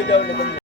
હોય તો એટલે તમને